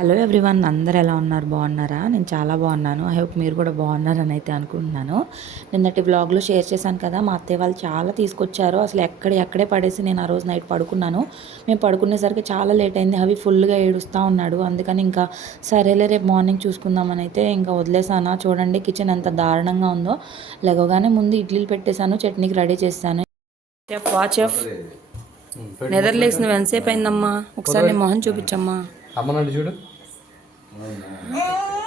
Hello everyone అందరు ఎలా ఉన్నారు? బాగున్నారా? నేను చాలా బాగున్నాను. ఐ హోప్ మీరు కూడా బాగున్నారని అయితే అనుకుంటున్నాను. నిన్నటి బ్లాగ్లో షేర్ చేశాను కదా మా అత్తయ్య వాళ్ళు చాలా తీసుకొచ్చారు. అసలు ఎక్కడ ఎక్కడే పడేసి నేను ఆ రోజు నైట్ పడుకున్నాను. మేము పడుకునేసరికి చాలా లేట్ అయింది. అవి ఫుల్గా ఏడుస్తూ ఉన్నాడు. అందుకని ఇంకా సరేలే రేపు మార్నింగ్ చూసుకుందామని అయితే ఇంకా వదిలేసానా చూడండి కిచెన్ ఎంత దారుణంగా ఉందో. లేవగానే ముందు ఇడ్లీలు పెట్టేశాను చట్నీకి రెడీ చేశాను. చెఫ్ వా చెఫ్ ఎంతసేపు అయిందమ్మా? ఒకసారి మొహం చూపించమ్మా. అమ్మనండి చూడు. Amém.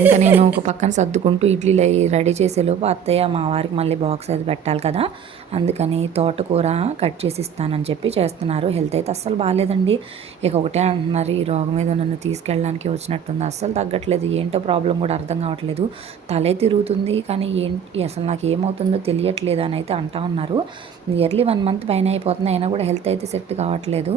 ఇంకా నేను ఒక పక్కన సర్దుకుంటూ ఇడ్లీలు అవి రెడీ చేసేలోపు అత్తయ్య మా వారికి మళ్ళీ బాక్స్ అది పెట్టాలి కదా అందుకని తోటకూర కట్ చేసి ఇస్తానని చెప్పి చేస్తున్నారు. హెల్త్ అయితే అస్సలు బాగాలేదండి. ఇక ఒకటే అంటున్నారు ఈ రోగం మీద నన్ను తీసుకెళ్ళడానికి వచ్చినట్టుంది. అస్సలు తగ్గట్లేదు. ఏంటో ప్రాబ్లం కూడా అర్థం కావట్లేదు. తలే తిరుగుతుంది కానీ ఏంటి అసలు నాకు ఏమవుతుందో తెలియట్లేదు అని అయితే అంటా ఉన్నారు. ఇయర్లీ వన్ మంత్ పైన అయిపోతుంది. అయినా కూడా హెల్త్ అయితే సెట్ కావట్లేదు.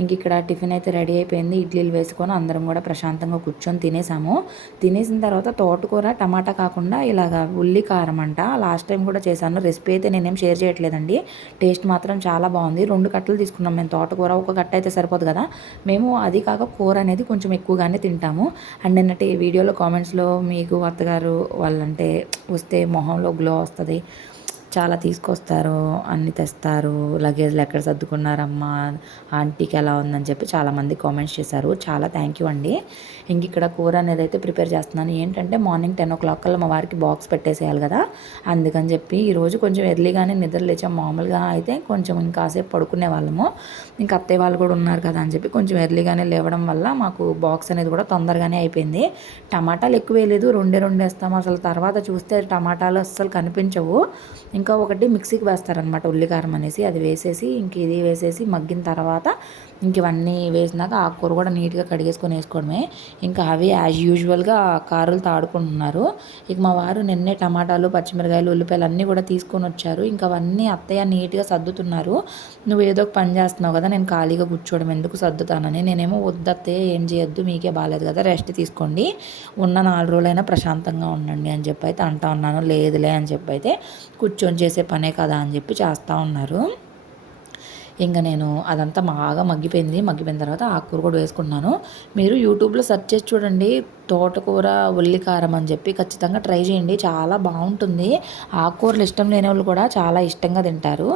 ఇంక ఇక్కడ టిఫిన్ అయితే రెడీ అయిపోయింది. ఇడ్లీలు వేసుకొని అందరం కూడా ప్రశాంతంగా కూర్చొని తినేసాము. తినేసిన తర్వాత తోటకూర టమాటా కాకుండా ఇలాగ ఉల్లి కారం అంట. లాస్ట్ టైం కూడా చేశాను. రెసిపీ అయితే నేనేం షేర్ చేయట్లేదండి. టేస్ట్ మాత్రం చాలా బాగుంది. రెండు కట్టలు తీసుకున్నాం మేము. తోటకూర ఒక కట్ట అయితే సరిపోదు కదా. మేము అది కాక కూర అనేది కొంచెం ఎక్కువగానే తింటాము. అండ్ నిన్నటి వీడియోలో కామెంట్స్లో మీకు అత్తగారు వాళ్ళంటే వస్తే మొహంలో గ్లో వస్తుంది. చాలా తీసుకొస్తారు అన్ని తెస్తారు. లగేజ్లు ఎక్కడ సర్దుకున్నారమ్మా? ఆంటీకి ఎలా ఉందని చెప్పి చాలామంది కామెంట్స్ చేశారు. చాలా థ్యాంక్ యూ అండి. ఇంక ఇక్కడ కూర అనేది అయితే ప్రిపేర్ చేస్తున్నాను. ఏంటంటే మార్నింగ్ టెన్ ఓ క్లాక్ కల్లా మా వారికి బాక్స్ పెట్టేసేయాలి కదా. అందుకని చెప్పి ఈరోజు కొంచెం ఎర్లీగానే నిద్ర లేచాం. మామూలుగా అయితే కొంచెం ఇంకాసేపు పడుకునే వాళ్ళము. ఇంకా అత్తయ్య వాళ్ళు కూడా ఉన్నారు కదా అని చెప్పి కొంచెం ఎర్లీగానే లేవడం వల్ల మాకు బాక్స్ అనేది కూడా తొందరగానే అయిపోయింది. టమాటాలు ఎక్కువ వేయలేదు. రెండే రెండు వేస్తాము అసలు తర్వాత చూస్తే టమాటాలు అస్సలు కనిపించవు. ఇంకా ఒకటి మిక్సీకి వేస్తారనమాట ఉల్లికారం అనేసి అది వేసేసి ఇంక ఇది వేసేసి మగ్గిన తర్వాత ఇంక ఇవన్నీ వేసినాక ఆకుకూర కూడా నీట్గా కడిగేసుకొని వేసుకోవడమే. ఇంకా అవి యాజ్ యూజువల్గా కారులు తాడుకుంటున్నారు. ఇక మా వారు నిన్నే టమాటాలు పచ్చిమిరకాయలు ఉల్లిపాయలు అన్నీ కూడా తీసుకొని వచ్చారు. ఇంకా అవన్నీ అత్తయ్య నీట్గా సర్దుతున్నారు. నువ్వు ఏదో ఒక పని చేస్తున్నావు కదా నేను ఖాళీగా కూర్చోవడం ఎందుకు సర్దుతానని. నేనేమో వద్దత్తయ్య ఏం చేయొద్దు మీకే బాగాలేదు కదా రెస్ట్ తీసుకోండి. ఉన్న నాలుగు రోజులైనా ప్రశాంతంగా ఉండండి అని చెప్పి అయితే అంటా ఉన్నాను. లేదులే అని చెప్పి అయితే కూర్చొని చేసే పనే కదా అని చెప్పి చేస్తూ ఉన్నారు. ఇంకా నేను అదంతా బాగా మగ్గిపోయింది. మగ్గిపోయిన తర్వాత ఆకుకూర కూడా వేసుకున్నాను మీరు యూట్యూబ్లో సెర్చ్ చేసి చూడండి. తోటకూర ఉల్లికారం అని చెప్పి ఖచ్చితంగా ట్రై చేయండి. చాలా బాగుంటుంది. ఆకుకూరలు ఇష్టం లేని వాళ్ళు కూడా చాలా ఇష్టంగా తింటారు.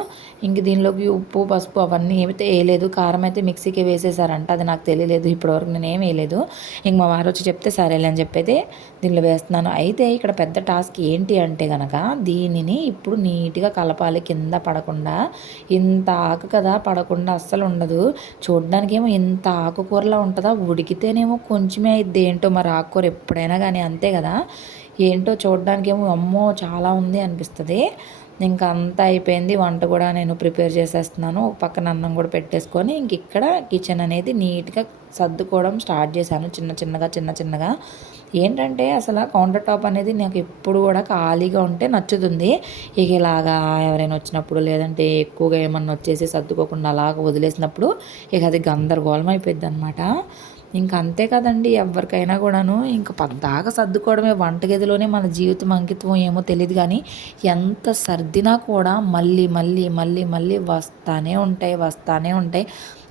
ఇంక దీనిలోకి ఉప్పు పసుపు అవన్నీ ఏమైతే వేయలేదు. కారం అయితే మిక్సీకి వేసేసారంట అది నాకు తెలియలేదు. ఇప్పటివరకు నేను ఏం వేయలేదు. ఇంక మా వారు వచ్చి చెప్తే సరేలే అని చెప్పేది దీనిలో వేస్తున్నాను. అయితే ఇక్కడ పెద్ద టాస్క్ ఏంటి అంటే కనుక దీనిని ఇప్పుడు నీట్గా కలపాలి. కింద పడకుండా ఇంత ఆకు కదా పడకుండా అస్సలు ఉండదు. చూడడానికి ఏమో ఇంత ఆకుకూరలా ఉంటుందా? ఉడికితేనేమో కొంచెమే అయిద్ది ఏంటో మరి ఆకుకూర ఎప్పుడైనా కానీ అంతే కదా. ఏంటో చూడడానికి ఏమో అమ్మో చాలా ఉంది అనిపిస్తుంది. ఇంకా అంతా అయిపోయింది. వంట కూడా నేను ప్రిపేర్ చేసేస్తున్నాను. ఒక పక్కన అన్నం కూడా పెట్టేసుకొని ఇంక ఇక్కడ కిచెన్ అనేది నీట్గా సర్దుకోవడం స్టార్ట్ చేశాను. చిన్న చిన్నగా చిన్న చిన్నగా. ఏంటంటే అసలు కౌంటర్ టాప్ అనేది నాకు ఎప్పుడు కూడా ఖాళీగా ఉంటే నచ్చుతుంది. ఇక ఇలాగా ఎవరైనా వచ్చినప్పుడు లేదంటే ఎక్కువగా ఏమన్నా వచ్చేసి సర్దుకోకుండా అలాగ వదిలేసినప్పుడు ఇక అది గందరగోళం అయిపోయింది అనమాట ఇంకా అంతే కదండి ఎవరికైనా కూడాను ఇంకా పద్దాగా సర్దుకోవడమే వంటగదిలోనే మన జీవితం అంకితం ఏమో తెలియదు కానీ ఎంత సర్దినా కూడా మళ్ళీ మళ్ళీ మళ్ళీ మళ్ళీ వస్తానే ఉంటాయి వస్తానే ఉంటాయి.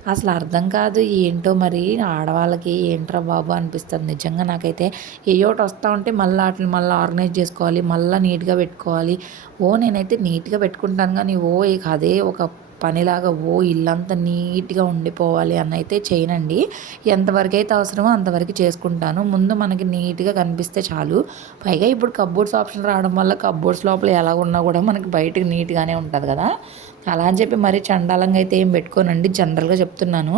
అసలు అర్థం కాదు ఏంటో మరి ఆడవాళ్ళకి ఏంట్రా బాబు అనిపిస్తుంది. నిజంగా నాకైతే ఏ ఒకటి వస్తూ ఉంటే మళ్ళీ వాటిని మళ్ళీ ఆర్గనైజ్ చేసుకోవాలి మళ్ళీ నీట్గా పెట్టుకోవాలి. ఓ నేనైతే నీట్గా పెట్టుకుంటాను కానీ ఓ ఇక అదే ఒక పనిలాగా ఓ ఇల్లంతా నీట్గా ఉండిపోవాలి అని అయితే చేయనండి. ఎంతవరకు అయితే అవసరమో అంతవరకు చేసుకుంటాను. ముందు మనకి నీట్గా కనిపిస్తే చాలు. పైగా ఇప్పుడు కబ్బోర్డ్స్ ఆప్షన్ రావడం వల్ల కబ్బోర్డ్స్ లోపల ఎలా ఉన్నా కూడా మనకి బయటకు నీట్గానే ఉంటుంది కదా. అలా అని చెప్పి మరీ చండాలంగా అయితే ఏం పెట్టుకోనండి. జనరల్గా చెప్తున్నాను.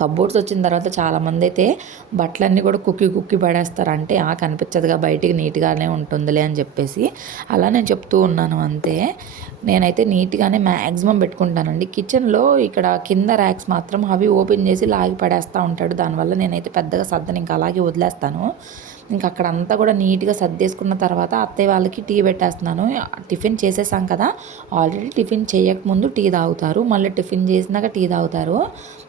కబోర్డ్స్ వచ్చిన తర్వాత చాలామంది అయితే బట్టలన్నీ కూడా కుక్కి కుక్కి పడేస్తారు. అంటే ఆ కనిపించదుగా బయటికి నీట్గానే ఉంటుందిలే అని చెప్పేసి. అలా నేను చెప్తూ ఉన్నాను అంతే. నేనైతే నీట్గానే మ్యాక్సిమం పెట్టుకుంటానండి. కిచెన్లో ఇక్కడ కింద ర్యాక్స్ మాత్రం అవి ఓపెన్ చేసి లాగి పడేస్తూ ఉంటాడు. దానివల్ల నేనైతే పెద్దగా సర్దని ఇంకా అలాగే వదిలేస్తాను. ఇంకా అక్కడ అంతా కూడా నీట్గా సర్దేసుకున్న తర్వాత అత్తయ్య వాళ్ళకి టీ పెట్టేస్తున్నాను. టిఫిన్ చేసేసాం కదా ఆల్రెడీ టిఫిన్ చేయకముందు టీ తాగుతారు. మళ్ళీ టిఫిన్ చేసినాక టీ తాగుతారు.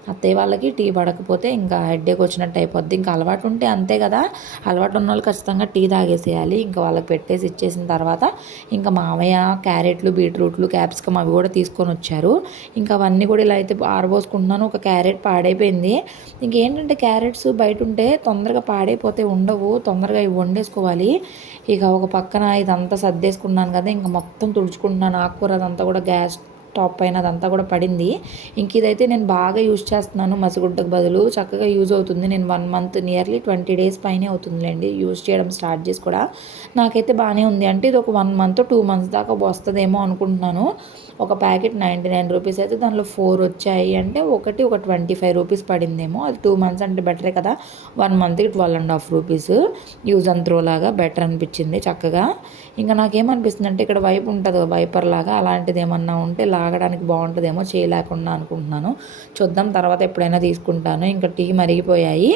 అత్తయ్య వాళ్ళకి టీ పడకపోతే ఇంకా హెడ్ఏక్ వచ్చినట్టు అయిపోద్ది. ఇంకా అలవాటు ఉంటే అంతే కదా. అలవాటు ఉన్న వాళ్ళు ఖచ్చితంగా టీ తాగేసేయాలి. ఇంకా వాళ్ళకి పెట్టేసి ఇచ్చేసిన తర్వాత ఇంకా మామయ్య క్యారెట్లు బీట్రూట్లు క్యాప్సికమ్ అవి కూడా తీసుకొని వచ్చారు. ఇంకా అవన్నీ కూడా ఇలా అయితే ఆరబోసుకుంటున్నాను. ఒక క్యారెట్ పాడైపోయింది. ఇంకేంటంటే క్యారెట్స్ బయట ఉంటే తొందరగా పాడైపోతే ఉండవు. తొందరగా ఇవి వండేసుకోవాలి. ఇక ఒక పక్కన ఇదంతా సర్దేసుకున్నాను కదా. ఇంకా మొత్తం తుడుచుకుంటున్నాను. ఆకుకూర అదంతా కూడా గ్యాస్ టాప్ పైన అదంతా కూడా పడింది. ఇంక ఇదైతే నేను బాగా యూజ్ చేస్తున్నాను మసిగుడ్డకు బదులు. చక్కగా యూజ్ అవుతుంది. నేను one month nearly twenty days పైనే అవుతుందిలేండి యూజ్ చేయడం స్టార్ట్ చేసి కూడా. నాకైతే బాగానే ఉంది. అంటే ఇది ఒక వన్ మంత్ టూ మంత్స్ దాకా వస్తుందేమో అనుకుంటున్నాను. ఒక ప్యాకెట్ నైంటీ నైన్ రూపీస్ అయితే దానిలో ఫోర్ వచ్చాయి. అంటే ఒకటి ఒక ట్వంటీ ఫైవ్ రూపీస్ పడిందేమో. అది టూ మంత్స్ అంటే బెటరే కదా. వన్ మంత్కి twelve and half rupees. Use and throw లాగా బెటర్ అనిపించింది చక్కగా. ఇంకా నాకేమనిపిస్తుందంటే ఇక్కడ వైప్ ఉంటుంది వైపర్ లాగా అలాంటిది ఏమన్నా ఉంటే లాగడానికి బాగుంటుందేమో చేయలేకుండా అనుకుంటున్నాను. చూద్దాం తర్వాత ఎప్పుడైనా తీసుకుంటాను. ఇంకా టీ మరిగిపోయాయి.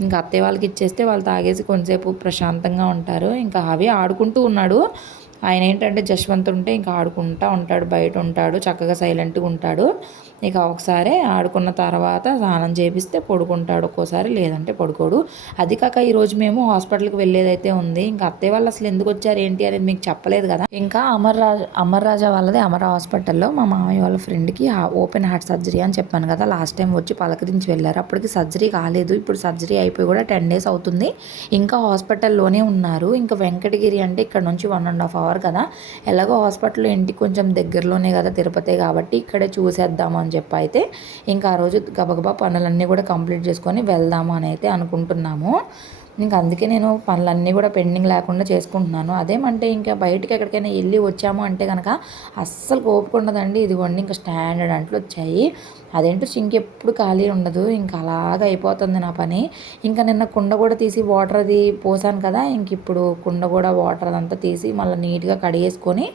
ఇంకా అత్తయ్య వాళ్ళకి ఇచ్చేస్తే వాళ్ళు తాగేసి కొంతసేపు ప్రశాంతంగా ఉంటారు. ఇంకా అవి ఆడుకుంటూ ఉన్నాడు. ఆయన ఏంటంటే జశ్వంత్ ఉంటే ఇంకా ఆడుకుంటా ఉంటాడు బయట ఉంటాడు చక్కగా సైలెంట్గా ఉంటాడు. ఇక ఒకసారి ఆడుకున్న తర్వాత స్నానం చేపిస్తే పడుకుంటాడు ఒక్కోసారి లేదంటే పడుకోడు. అది కాక ఈరోజు మేము హాస్పిటల్కి వెళ్ళేదైతే ఉంది ఇంకా అత్తయ్య వాళ్ళు అసలు ఎందుకు వచ్చారు ఏంటి అనేది మీకు చెప్పలేదు కదా. ఇంకా అమర్ రాజా అమర్ రాజా వాళ్ళది అమర్ హాస్పిటల్లో మా మామయ్య వాళ్ళ ఫ్రెండ్కి ఓపెన్ హార్ట్ సర్జరీ అని చెప్పాను కదా లాస్ట్ టైం వచ్చి పలకరించి వెళ్ళారు. అప్పటికి సర్జరీ కాలేదు ఇప్పుడు సర్జరీ అయిపోయి కూడా టెన్ డేస్ అవుతుంది. ఇంకా హాస్పిటల్లోనే ఉన్నారు. ఇంకా వెంకటగిరి అంటే ఇక్కడ నుంచి వన్ అండ్ హాఫ్ అవర్ కదా. ఎలాగో హాస్పిటల్ ఇంటికి కొంచెం దగ్గరలోనే కదా తిరుపతి కాబట్టి ఇక్కడే చూసేద్దామని అని చెప్పి అయితే ఇంకా ఆ రోజు గబగబా పనులన్నీ కూడా కంప్లీట్ చేసుకొని వెళ్దాము అని అయితే అనుకుంటున్నాము. ఇంకా అందుకే నేను పనులన్నీ కూడా పెండింగ్ లేకుండా చేసుకుంటున్నాను. అదేమంటే ఇంకా బయటికి ఎక్కడికైనా వెళ్ళి వచ్చాము అంటే కనుక అస్సలు ఓపిక ఉండదండి. ఇదిగోండి ఇంకా స్టాండర్డ్ అంట్లు వచ్చాయి. అదేంటో సింక్ ఎప్పుడు ఖాళీ ఉండదు. ఇంకా అలాగ అయిపోతుంది నా పని. ఇంకా నిన్న కుండ కూడా తీసి వాటర్ అది పోసాను కదా. ఇంక ఇప్పుడు కుండ కూడా వాటర్ అదంతా తీసి మళ్ళీ నీట్గా కడిగేసుకొని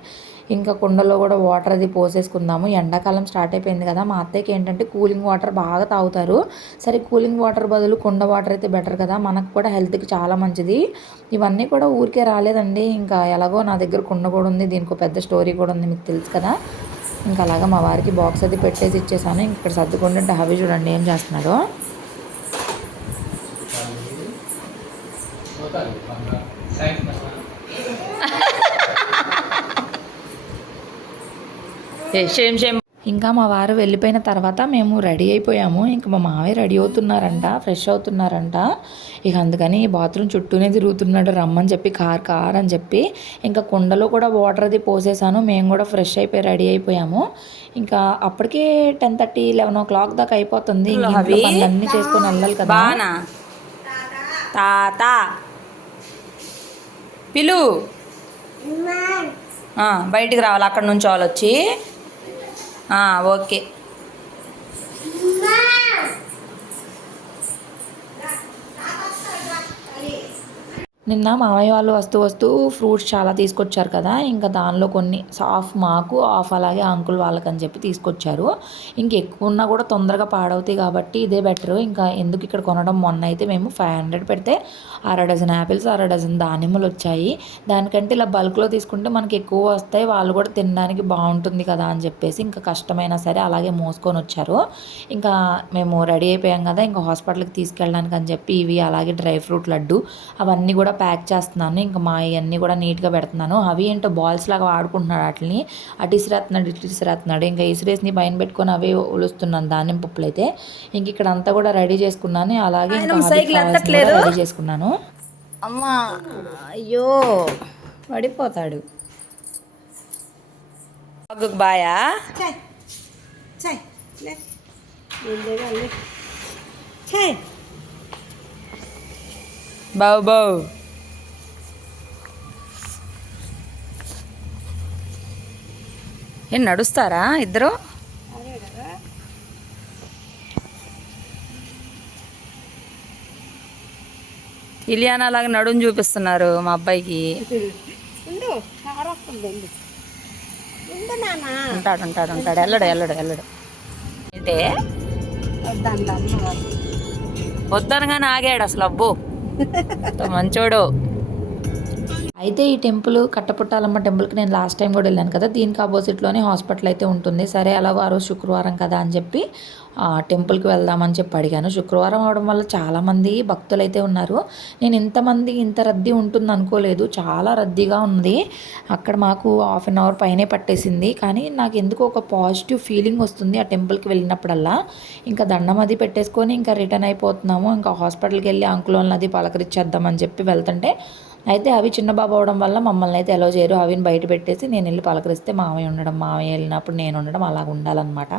ఇంకా కుండలో కూడా వాటర్ అది పోసేసుకుందాము. ఎండాకాలం స్టార్ట్ అయిపోయింది కదా మా అత్తయ్యకి ఏంటంటే కూలింగ్ వాటర్ బాగా తాగుతారు. సరే కూలింగ్ వాటర్ బదులు కుండ వాటర్ అయితే బెటర్ కదా మనకు కూడా హెల్త్కి చాలా మంచిది. ఇవన్నీ కూడా ఊరికే రాలేదండి. ఇంకా ఎలాగో నా దగ్గర కుండ కూడా ఉంది దీనికి ఒక పెద్ద స్టోరీ కూడా ఉంది మీకు తెలుసు కదా. ఇంకా అలాగా మా వారికి బాక్స్ అది పెట్టేసి ఇచ్చేసాను. ఇంక ఇక్కడ సర్దుకుంటుంటే హవి చూడండి ఏం చేస్తున్నాడో. సేమ్ సేమ్ ఇంకా మా వారు వెళ్ళిపోయిన తర్వాత మేము రెడీ అయిపోయాము. ఇంకా మా మావయ్య రెడీ అవుతున్నారంట ఫ్రెష్ అవుతున్నారంట. ఇక అందుకని బాత్రూమ్ చుట్టూనే తిరుగుతున్నాడు రమ్మని చెప్పి కార్ కార్ అని చెప్పి. ఇంకా కుండలో కూడా వాటర్ అది పోసేసాను. మేము కూడా ఫ్రెష్ అయిపోయి రెడీ అయిపోయాము. ఇంకా అప్పటికే ten thirty eleven o'clock దాకా అయిపోతుంది. పనులన్నీ చేసుకొని వెళ్ళాలి కదా. బానా? తాత. పిలు. ఆ, బయటికి రావాలి. అక్కడ నుంచి వాళ్ళు వచ్చి. ఆ, ఓకే నిన్న మామయ్య వాళ్ళు వస్తూ వస్తూ ఫ్రూట్స్ చాలా తీసుకొచ్చారు కదా ఇంకా దానిలో కొన్ని హాఫ్ మాకు హాఫ్ అలాగే అంకుల్ వాళ్ళకని చెప్పి తీసుకొచ్చారు. ఇంక ఎక్కువ ఉన్నా కూడా తొందరగా పాడవుతాయి కాబట్టి ఇదే బెటర్ ఇంకా ఎందుకు ఇక్కడ కొనడం? మొన్న అయితే మేము ఫైవ్ హండ్రెడ్ పెడితే అర డజన్ యాపిల్స్ అర డజన్ దానిమ్మలు వచ్చాయి. దానికంటే ఇలా బల్క్లో తీసుకుంటే మనకి ఎక్కువ వస్తాయి. వాళ్ళు కూడా తినడానికి బాగుంటుంది కదా అని చెప్పేసి ఇంకా కష్టమైనా సరే అలాగే మోసుకొని వచ్చారు. ఇంకా మేము రెడీ అయిపోయాం కదా ఇంకా హాస్పిటల్కి తీసుకెళ్ళడానికి అని చెప్పి ఇవి అలాగే డ్రై ఫ్రూట్ లడ్డు అవన్నీ కూడా ప్యాక్ చేస్తున్నాను. ఇంకా మా ఇవన్నీ కూడా నీట్గా పెడుతున్నాను. అవి ఏంటో బాల్స్ లాగా ఆడుకుంటున్నాడు వాటిని. అటు ఇసిరేస్తున్నాడు ఇటు ఇసిరేస్తున్నాడు. ఇంకా ఇసిరేసిని పైన పెట్టుకొని అవే ఒలుస్తున్నాను ధాన్యం పప్పులు అయితే ఇంక ఇక్కడ అంతా కూడా రెడీ చేసుకున్నాను. అలాగే ఇంకా సైకిల్ ఎత్తట్లేదు. రెడీ చేసుకున్నాను. అమ్మా అయ్యో పడిపోతాడు. బాయా. బావు బావు. ఏం నడుస్తారా ఇద్దరు? ఇలియానా లాగా నడుము చూపిస్తున్నారు మా అబ్బాయికి. ఉంటాడు ఉంటాడు ఉంటాడు. వెళ్ళడు వెళ్ళడు వెళ్ళడు అంటే వద్దనగానే ఆగాడు అసలు అబ్బో. మంచోడు. అయితే ఈ టెంపుల్ కట్టపుట్టాలమ్మ టెంపుల్కి నేను లాస్ట్ టైం కూడా వెళ్ళాను కదా దీనికి ఆపోజిట్లోనే హాస్పిటల్ అయితే ఉంటుంది. సరే అలా ఆ రోజు శుక్రవారం కదా అని చెప్పి ఆ టెంపుల్కి వెళ్దామని చెప్పి అడిగాను. శుక్రవారం అవడం వల్ల చాలామంది భక్తులు అయితే ఉన్నారు. నేను ఇంతమంది ఇంత రద్దీ ఉంటుంది అనుకోలేదు. చాలా రద్దీగా ఉంది అక్కడ మాకు హాఫ్ అన్ అవర్ పైనే పట్టేసింది. కానీ నాకు ఎందుకో ఒక పాజిటివ్ ఫీలింగ్ వస్తుంది ఆ టెంపుల్కి వెళ్ళినప్పుడల్లా. ఇంకా దండం అది పెట్టేసుకొని ఇంకా రిటర్న్ అయిపోతున్నాము. ఇంకా హాస్పిటల్కి వెళ్ళి అంకులోని అది పలకరించేద్దామని చెప్పి వెళ్తుంటే అయితే అవి చిన్న బాబు అవడం వల్ల మమ్మల్ని అయితే ఎలా చేయరు. అవిని బయట పెట్టేసి నేను వెళ్ళి పలకరిస్తే మామయ్య ఉండడం మామయ్య వెళ్ళినప్పుడు నేను ఉండడం అలాగ ఉండాలన్నమాట.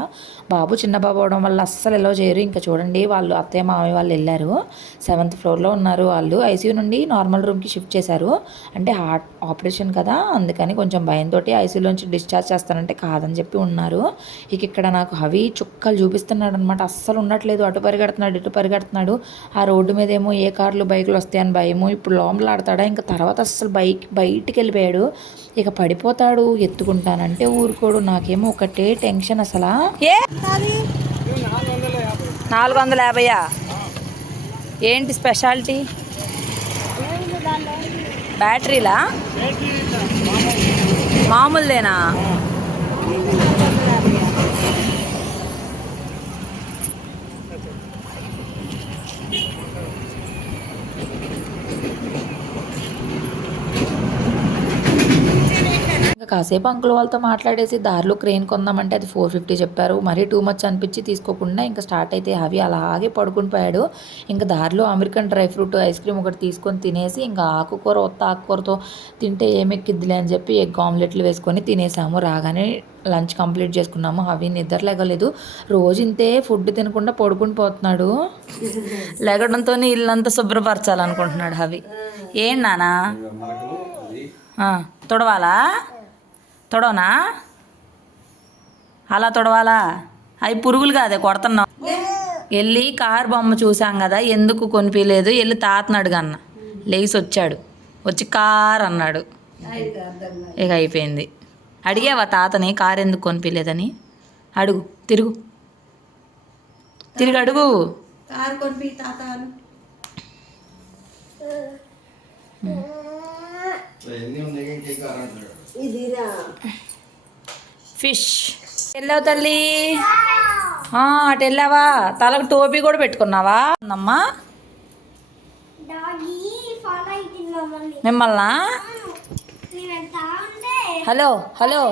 బాబు చిన్న బాబు అవడం వల్ల అస్సలు ఎలా చేయరు. ఇంకా చూడండి వాళ్ళు అత్తయ్య మామయ్య వాళ్ళు వెళ్ళారు. సెవెంత్ ఫ్లోర్లో ఉన్నారు వాళ్ళు. ఐసీయూ నుండి నార్మల్ రూమ్కి షిఫ్ట్ చేశారు. అంటే హార్ట్ ఆపరేషన్ కదా అందుకని కొంచెం భయంతో ఐసీయూలోంచి డిశ్చార్జ్ చేస్తానంటే కాదని చెప్పి ఉన్నారు. ఇక ఇక్కడ నాకు అవి చుక్కలు చూపిస్తున్నాడు అనమాట అస్సలు ఉండట్లేదు. అటు పరిగెడుతున్నాడు ఇటు పరిగెడుతున్నాడు. ఆ రోడ్డు మీద ఏమో ఏ కార్లు బైకులు వస్తాయని భయము. ఇప్పుడు లోపల ఆడతాడా? ఇంకా తర్వాత అస్సలు బైక్ బయటికి వెళ్ళిపోయాడు ఇక పడిపోతాడు ఎత్తుకుంటానంటే ఊరుకోడు. నాకేమో ఒకటే టెన్షన్ అసలు. నాలుగు వందల యాభైయా? ఏంటి స్పెషాలిటీ? బ్యాటరీలా? మామూలుదేనా? ఇంకా కాసేపు అంకుల్ వాళ్ళతో మాట్లాడేసి దారిలో క్రెయిన్ కొందామంటే అది ఫోర్ ఫిఫ్టీ చెప్పారు. మరీ టూ మచ్ అనిపించి తీసుకోకుండా ఇంకా స్టార్ట్ అయితే అవి అలాగే పడుకుని పోయాడు. ఇంకా దారిలో American dry fruit ice cream ఒకటి తీసుకొని తినేసి ఇంకా ఆకుకూర ఒత్త ఆకుకూరతో తింటే ఏమెక్కిద్దిలే అని చెప్పి ఎగ్ ఆమ్లెట్లు వేసుకొని తినేసాము. రాగానే లంచ్ కంప్లీట్ చేసుకున్నాము. అవి నిద్ర లేగలేదు. రోజు ఇంతే ఫుడ్ తినకుండా పడుకుని పోతున్నాడు. లెగడంతో ఇల్లంతా శుభ్రపరచాలనుకుంటున్నాడు అవి ఏం నానా తుడవాలా? తుడవనా? అలా తుడవాలా? అవి పురుగులు కాదే కొడుతున్నాం. వెళ్ళి కారు బొమ్మ చూసాం కదా ఎందుకు కొనిపించలేదు వెళ్ళి తాతను అడుగన్న. లేచి వచ్చాడు. వచ్చి కార్ అన్నాడు. ఇక అయిపోయింది. అడిగావా తాతని కారు ఎందుకు కొనిపించలేదని అడుగు తిరుగు. తిరిగి అడుగు. కారు కొనిపి తాతాను ఇదిరా ఫిష్. వెళ్ళావు తల్లి? ఆ, అటు వెళ్ళావా తలకు టోపీ కూడా పెట్టుకున్నావా? అమ్మా మిమ్మల్నా? Hello hello.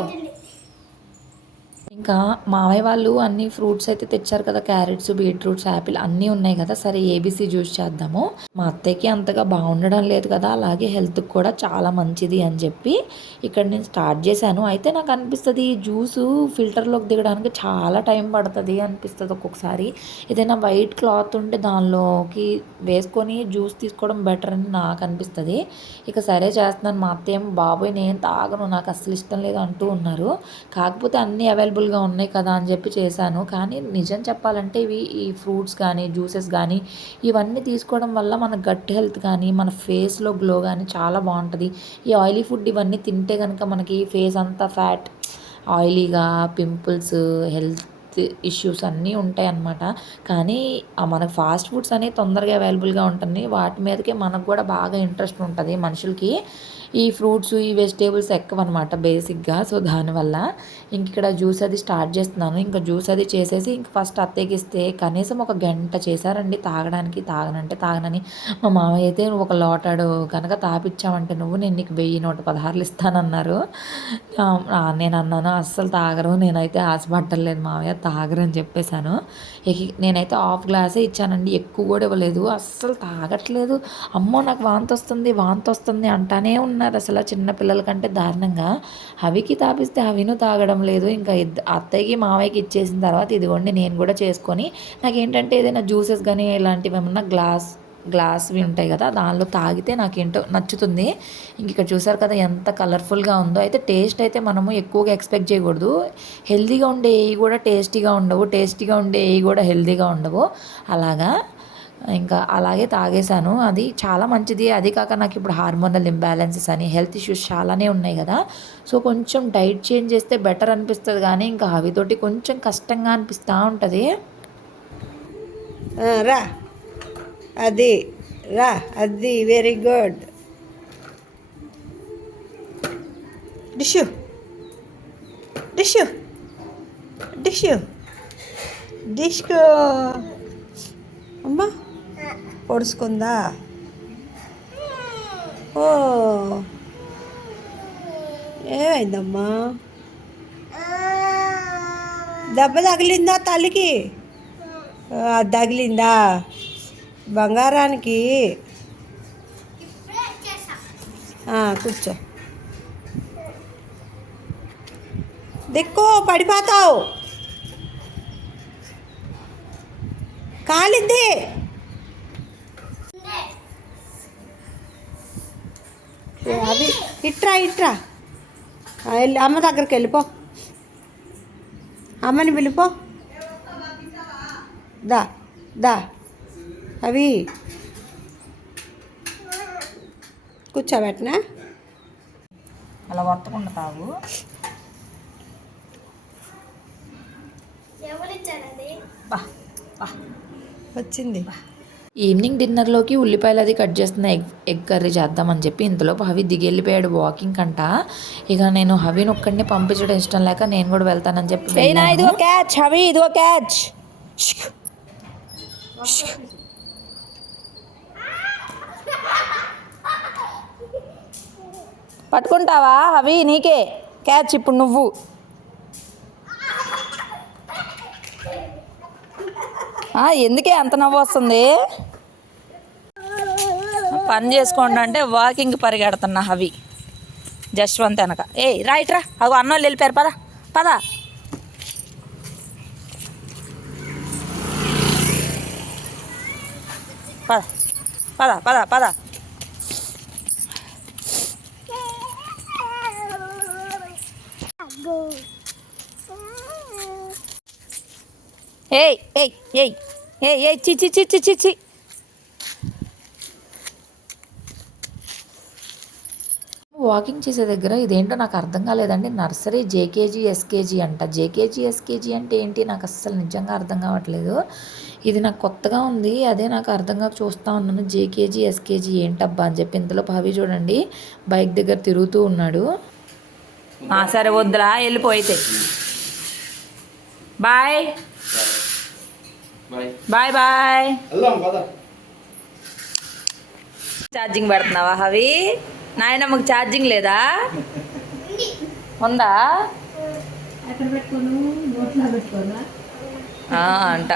ఇంకా మావయ్య వాళ్ళు అన్ని ఫ్రూట్స్ అయితే తెచ్చారు కదా క్యారెట్స్ బీట్రూట్స్ యాపిల్ అన్నీ ఉన్నాయి కదా సరే ఏబీసీ జ్యూస్ చేద్దాము. మా అత్తయ్యకి అంతగా బాగుండడం లేదు కదా అలాగే హెల్త్కి కూడా చాలా మంచిది అని చెప్పి ఇక్కడ నేను స్టార్ట్ చేశాను. అయితే నాకు అనిపిస్తుంది జ్యూసు ఫిల్టర్లోకి దిగడానికి చాలా టైం పడుతుంది అనిపిస్తుంది ఒక్కొక్కసారి. ఏదైనా వైట్ క్లాత్ ఉంటే దానిలోకి వేసుకొని జ్యూస్ తీసుకోవడం బెటర్ అని నాకు అనిపిస్తుంది. ఇక సరే చేస్తున్నాను మా అత్తయ్య బాబోయ్ నేను తాగను నాకు అసలు ఇష్టం లేదు అంటూ ఉన్నారు. కాకపోతే అన్నీ అవైలబుల్గా ఉన్నాయి కదా అని చెప్పి చేశాను. కానీ నిజం చెప్పాలంటే ఇవి ఈ ఫ్రూట్స్ కానీ జ్యూసెస్ కానీ ఇవన్నీ తీసుకోవడం వల్ల మన గట్ హెల్త్ కానీ మన ఫేస్లో గ్లో కానీ చాలా బాగుంటుంది. ఈ ఆయిలీ ఫుడ్ ఇవన్నీ తింటే కనుక మనకి ఫేస్ అంతా ఫ్యాట్ ఆయిలీగా పింపుల్స్ హెల్త్ ఇష్యూస్ అన్నీ ఉంటాయి అన్నమాట. కానీ మనకు ఫాస్ట్ ఫుడ్స్ అనేవి తొందరగా అవైలబుల్గా ఉంటుంది వాటి మీదకే మనకు కూడా బాగా ఇంట్రెస్ట్ ఉంటుంది మనుషులకి. ఈ ఫ్రూట్స్ ఈ వెజిటేబుల్స్ ఎక్కువ అనమాట బేసిక్గా. సో దానివల్ల ఇంక ఇక్కడ జ్యూస్ అది స్టార్ట్ చేస్తున్నాను. ఇంకా జ్యూస్ అది చేసేసి ఇంక ఫస్ట్ అత్తయ్యకి ఇస్తే కనీసం ఒక గంట చేశారండి తాగడానికి. తాగనంటే తాగనని మా మామయ్య అయితే నువ్వు ఒక లోటాడు కనుక తాపిచ్చావంటే నువ్వు నేను నీకు వెయ్యి నూట పదహారులు ఇస్తానన్నారు. నేను అన్నాను అస్సలు తాగరు నేనైతే ఆశపట్టలేదు మామయ్య తాగరు అని చెప్పేశాను. నేనైతే హాఫ్ గ్లాసే ఇచ్చానండి ఎక్కువ కూడా ఇవ్వలేదు. అస్సలు తాగట్లేదు అమ్మో నాకు వాంతి వస్తుంది వాంతి వస్తుంది అంటానే ఉన్నారు అసలు చిన్న పిల్లల కంటే దారుణంగా. అవికి తాపిస్తే అవిను తాగడం లేదు. ఇంకా ఇద్ద అత్తయ్యకి మావయ్యకి ఇచ్చేసిన తర్వాత ఇదిగోండి నేను కూడా చేసుకొని నాకేంటంటే ఏదైనా జ్యూసెస్ కానీ ఇలాంటివి ఏమన్నా గ్లాస్ గ్లాస్వి ఉంటాయి కదా దానిలో తాగితే నాకేంటో నచ్చుతుంది. ఇంక ఇక్కడ చూసారు కదా ఎంత కలర్ఫుల్గా ఉందో. అయితే టేస్ట్ అయితే మనము ఎక్కువగా ఎక్స్పెక్ట్ చేయకూడదు. హెల్తీగా ఉండే ఏవి కూడా టేస్టీగా ఉండవు. టేస్టీగా ఉండే ఏవి కూడా హెల్తీగా ఉండవు. అలాగా ఇంకా అలాగే తాగేశాను. అది చాలా మంచిది. అది కాక నాకు ఇప్పుడు హార్మోనల్ ఇంబ్యాలెన్సెస్ అని హెల్త్ ఇష్యూస్ చాలానే ఉన్నాయి కదా. సో కొంచెం డైట్ చేంజ్ చేస్తే బెటర్ అనిపిస్తుంది కానీ ఇంకా అవితోటి కొంచెం కష్టంగా అనిపిస్తూ ఉంటుంది. రా. అది రా. అది very good dish dish dish dish అమ్మా. పొడుచుకుందా? ఓ. ఏమైందమ్మా? దెబ్బ తగిలిందా తల్లికి? అది తగిలిందా? బంగారానికి? కూర్చో. దిక్కు పడిపోతావు. కాలింది. అవి ఇట్రా ఇట్రా. ఆ, వెళ్ళి అమ్మ దగ్గరికి వెళ్ళిపో. అమ్మని పిలిపో. దా దా. అవి కూర్చోబెట్టనా? అలా వత్తకుండా తాగు. ఎవరిచ్చారండి బా బా. వచ్చింది. ఈవినింగ్ డిన్నర్లోకి ఉల్లిపాయలు అది కట్ చేస్తున్న ఎగ్ ఎగ్ కర్రీ చేద్దామని చెప్పి ఇంతలోపు హవి దిగి వెళ్ళిపోయాడు వాకింగ్ కంట. ఇక నేను హవిని ఒక్కడిని పంపించడం ఇష్టం లేక నేను కూడా వెళ్తానని చెప్పి వెళ్ళాను. క్యాచ్ ఇదిగో క్యాచ్. పట్టుకుంటావా అవి నీకే. క్యాచ్ ఇప్పుడు నువ్వు. ఎందుకే అంత నవ్వు వస్తుంది? పని చేసుకోండి అంటే వాకింగ్ పరిగెడుతున్నా అవి జశ్వంత్ వెనక. ఏ రైట్ రా. అన్న అన్నోళ్ళు వెళ్ళిపోయారు. పద పద. పద పద పద పద. ఏయ్ ఏయ్ ఏయ్ ఏయ్ ఏయ్ చి చి చి చి చి చి. వాకింగ్ చేసే దగ్గర ఇదేంటో నాకు అర్థం కాలేదండి. నర్సరీ జేకేజీ ఎస్కేజీ అంట. జేకేజీ ఎస్కేజీ అంటే ఏంటి? నాకు అస్సలు నిజంగా అర్థం కావట్లేదు. ఇది నాకు కొత్తగా ఉంది. అదే నాకు అర్థం కాక చూస్తూ ఉన్నాను. జేకేజీ ఎస్కేజీ ఏంటబ్బా అని చెప్పి ఇంతలో భావి చూడండి. బైక్ దగ్గర తిరుగుతూ ఉన్నాడు. ఆ, సరే వద్దురా. వెళ్ళిపోయితే బాయ్. బాయ్ బాయ్ ఛార్జింగ్ పెడుతున్నావా హవి? నాయనమ్మకి ఛార్జింగ్ లేదా? ఉందా? ఆ, అంట.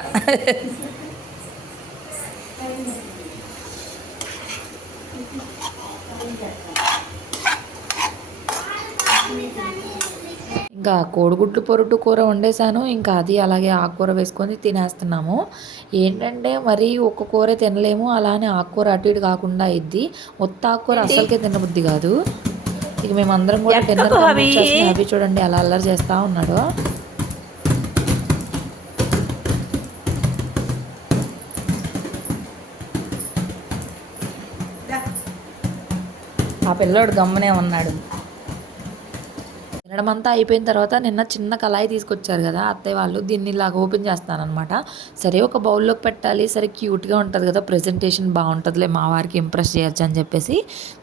ఇంకా కోడిగుడ్లు పొరుటు కూర వండేసాను ఇంకా అది అలాగే ఆకుకూర వేసుకొని తినేస్తున్నాము. ఏంటంటే మరి ఒక్క కూర తినలేము. అలానే ఆకుకూర అటు ఇటు కాకుండా ఇద్ది ఒత్త ఆకుకూర అసలుకే తినబుద్ధి కాదు. ఇక మేమందరం కూడా డిన్నర్. అవి చూడండి అలా అల్లరి చేస్తా ఉన్నాడు. ఆ పిల్లోడు గమ్మునే ఉన్నాడు. తినడం అంతా అయిపోయిన తర్వాత నిన్న చిన్న కళాయి తీసుకొచ్చారు కదా అత్తయ్య వాళ్ళు దీన్ని ఇలాగ ఓపెన్ చేస్తానన్నమాట. సరే ఒక బౌల్లోకి పెట్టాలి. సరే క్యూట్గా ఉంటుంది కదా ప్రెజెంటేషన్ బాగుంటుందిలే మా వారికి ఇంప్రెస్ చేయొచ్చు అని చెప్పేసి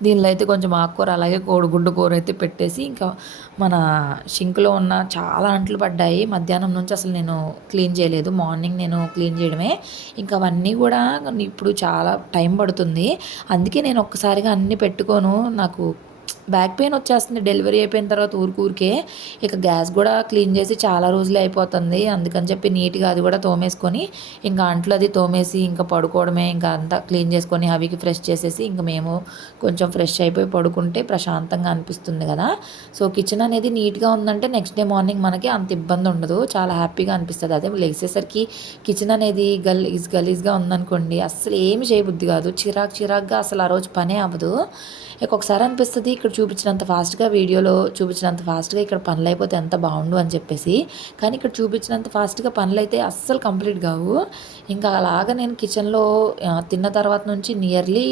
దీనిలో అయితే కొంచెం ఆకుకూర అలాగే కోడిగుడ్డు కూర అయితే పెట్టేసి ఇంకా మన షింక్లో ఉన్న చాలా అంట్లు పడ్డాయి. మధ్యాహ్నం నుంచి అసలు నేను క్లీన్ చేయలేదు. మార్నింగ్ నేను క్లీన్ చేయడమే. ఇంకా అవన్నీ కూడా ఇప్పుడు చాలా టైం పడుతుంది. అందుకే నేను ఒక్కసారిగా అన్నీ పెట్టుకోను. నాకు బ్యాక్ పెయిన్ వచ్చేస్తుంది. డెలివరీ అయిపోయిన తర్వాత ఊరికూరికే ఇక గ్యాస్ కూడా క్లీన్ చేసి చాలా రోజులే అయిపోతుంది. అందుకని చెప్పి నీట్గా అది కూడా తోమేసుకొని ఇంకా అంట్లు అది తోమేసి ఇంకా పడుకోవడమే ఇంకా అంతా క్లీన్ చేసుకొని హవికి ఫ్రెష్ చేసేసి ఇంకా మేము కొంచెం ఫ్రెష్ అయిపోయి పడుకుంటే ప్రశాంతంగా అనిపిస్తుంది కదా. సో కిచెన్ అనేది నీట్గా ఉందంటే నెక్స్ట్ డే మార్నింగ్ మనకి అంత ఇబ్బంది ఉండదు. చాలా హ్యాపీగా అనిపిస్తుంది. అదే లేచేసరికి కిచెన్ అనేది గలీజ్ గలీజ్గా ఉందనుకోండి అస్సలు ఏమి చేయబుద్ధి కాదు. చిరాకు చిరాకుగా అసలు ఆ రోజు పనే అవ్వదు. ఒకసారి అనిపిస్తుంది ఇక్కడ చూపించినంత ఫాస్ట్గా వీడియోలో చూపించినంత ఫాస్ట్గా ఇక్కడ పనులు అయిపోతే ఎంత బాగుండు అని చెప్పేసి. కానీ ఇక్కడ చూపించినంత ఫాస్ట్గా పనులు అయితే అస్సలు కంప్లీట్ కావు. ఇంకా అలాగా నేను కిచెన్లో తిన్న తర్వాత నుంచి నియర్లీ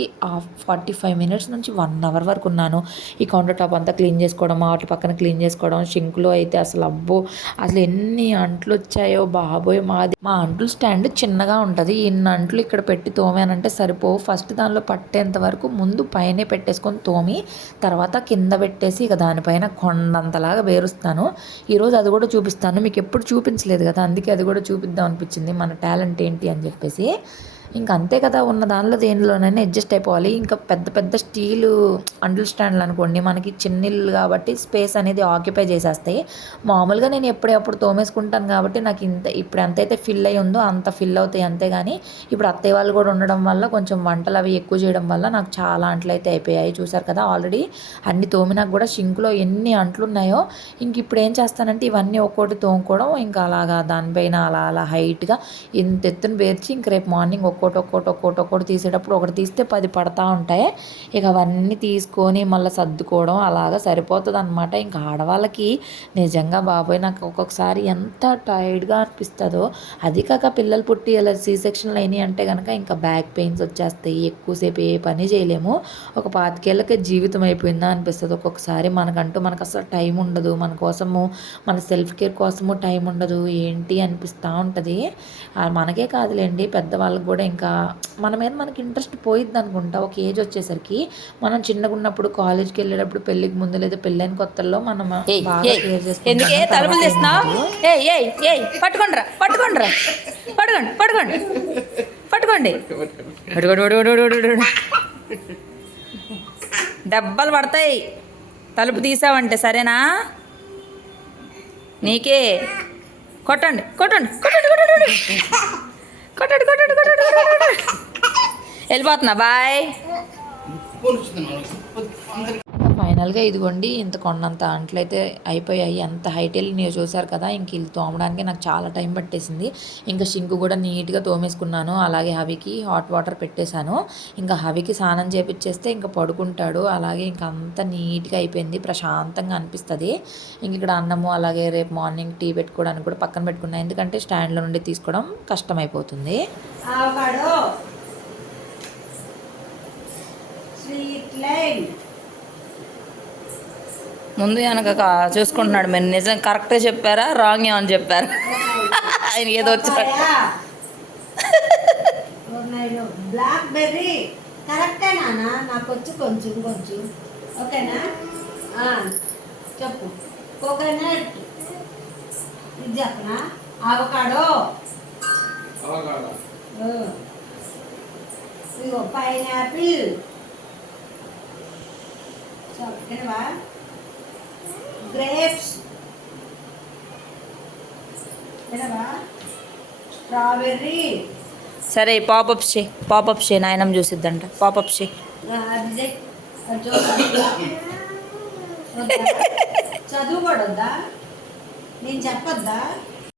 ఫార్టీ ఫైవ్ మినిట్స్ నుంచి వన్ అవర్ వరకు ఉన్నాను. ఈ కౌంటర్ టాప్ అంతా క్లీన్ చేసుకోవడం వాటి పక్కన క్లీన్ చేసుకోవడం షింక్లో అయితే అసలు అబ్బో అసలు ఎన్ని అంట్లు వచ్చాయో బాబోయ్ మాది. మా అంట్లు స్టాండ్ చిన్నగా ఉంటుంది. ఇన్ని అంట్లు ఇక్కడ పెట్టి తోమానంటే సరిపోవు. ఫస్ట్ దానిలో పట్టేంత వరకు ముందు పైనే పెట్టేసుకొని తోమి తర్వాత కింద పెట్టేసి ఇక దానిపైన కొండంతలాగా వేరుస్తాను. ఈరోజు అది కూడా చూపిస్తాను. మీకు ఎప్పుడు చూపించలేదు కదా అందుకే అది కూడా చూపిద్దాం అనిపించింది. మన టాలెంట్ ఏంటి అని చెప్పేసి ఇంకా అంతే కదా ఉన్న దానిలో దేనిలోనైనా అడ్జస్ట్ అయిపోవాలి. ఇంకా పెద్ద పెద్ద స్టీలు అండర్ స్టాండ్లు అనుకోండి మనకి చిన్న ఇల్లు కాబట్టి స్పేస్ అనేది ఆక్యుపై చేసేస్తాయి. మామూలుగా నేను ఎప్పుడప్పుడు తోమేసుకుంటాను కాబట్టి నాకు ఇంత ఇప్పుడు ఎంతైతే ఫిల్ అయి ఉందో అంత ఫిల్ అవుతాయి అంతే కానీ ఇప్పుడు అత్తయ్య వాళ్ళు కూడా ఉండడం వల్ల కొంచెం వంటలు అవి ఎక్కువ చేయడం వల్ల నాకు చాలా అంట్లు అయితే అయిపోయాయి. చూసారు కదా ఆల్రెడీ అన్ని తోమినాక కూడా షింక్లో ఎన్ని అంట్లు ఉన్నాయో ఇంక ఇప్పుడు ఏం చేస్తానంటే ఇవన్నీ ఒక్కోటి తోముకోవడం ఇంకా అలాగా దానిపైన అలా అలా హైట్గా ఇంత ఎత్తున పేర్చి ఇంక రేపు మార్నింగ్ ఒక్కోటి ఒక్కోటి ఒక్కోటి ఒక్కోటి తీసేటప్పుడు ఒకటి తీస్తే పది పడతా ఉంటాయి. ఇక అవన్నీ తీసుకొని మళ్ళీ సర్దుకోవడం అలాగా సరిపోతుంది అనమాట ఇంకా ఆడవాళ్ళకి నిజంగా బాబోయ్ నాకు ఒక్కొక్కసారి ఎంత టైర్డ్గా అనిపిస్తుందో. అది కాక పిల్లలు పుట్టి అలా సీ సెక్షన్లు అయినాయి అంటే కనుక ఇంకా బ్యాక్ పెయిన్స్ వచ్చేస్తాయి. ఎక్కువసేపు ఏ పని చేయలేము. ఒక పాతికేళ్ళకి జీవితం అయిపోయిందా అనిపిస్తుంది. ఒక్కొక్కసారి మనకంటూ మనకు అసలు టైం ఉండదు. మన కోసము మన సెల్ఫ్ కేర్ కోసము టైం ఉండదు. ఏంటి అనిపిస్తూ ఉంటుంది. మనకే కాదులేండి. పెద్దవాళ్ళకి కూడా ఇంకా మన మీద మనకి ఇంట్రెస్ట్ పోయిద్ది అనుకుంటా. ఒక ఏజ్ వచ్చేసరికి మనం చిన్నగా ఉన్నప్పుడు కాలేజ్కి వెళ్ళేటప్పుడు పెళ్ళికి ముందు లేదా పెళ్ళైన కొత్తల్లో మనం ఎందుకే తలుపులు తీస్తున్నావు? పట్టుకోండిరా పట్టుకోండిరా పట్టుకోండి. దెబ్బలు పడతాయి. తలుపు తీసావంటే సరేనా? నీకే. కొట్టండి కొట్టండి కొట్టండి కొట్టండి. కొట్టాడు కొట్టాడు కొట్టాడు వెళ్ళిపోతున్నా బాయ్. ఫైనల్గా ఇదిగోండి ఇంత కొన్నంత అంట్లయితే అయిపోయాయి. ఎంత హైట్ వెళ్ళి నేను చూసారు కదా ఇంక ఇల్లు తోమడానికి నాకు చాలా టైం పట్టేసింది. ఇంకా షింకు కూడా నీట్గా తోమేసుకున్నాను. అలాగే హవికి హాట్ వాటర్ పెట్టేశాను. ఇంకా హవికి స్నానం చేపిచ్చేస్తే ఇంకా పడుకుంటాడు. అలాగే ఇంకా అంత నీట్గా అయిపోయింది. ప్రశాంతంగా అనిపిస్తుంది. ఇంక ఇక్కడ అన్నము అలాగే రేపు మార్నింగ్ టీ పెట్టుకోవడానికి కూడా పక్కన పెట్టుకున్నాను ఎందుకంటే స్టాండ్లో నుండి తీసుకోవడం కష్టమైపోతుంది. ఆవకాడో స్వీట్ ముందు వెనక చూసుకుంటున్నాడు మీరు. నిజం కరెక్టే చెప్పారా? రాంగ్ ఏమని చెప్పారా? ఆయన ఏదో వచ్చాడు. బ్లాక్ బెర్రీ కరెక్టే నాన్న నాకు వచ్చి కొంచెం కొంచెం. ఓకేనా? ఆ, చెప్పు. కోకోనట్. ఇది చెప్పనా? పైనాపిల్. చెప్పవా గ్రేప్స్. స్ట్రాబెర్రీ. సరే పాపప్ షే పాపప్ షే నాయనం చూసిద్దంట. పాపప్ షే చదువుకోడద్దా నేను చెప్పొద్దా?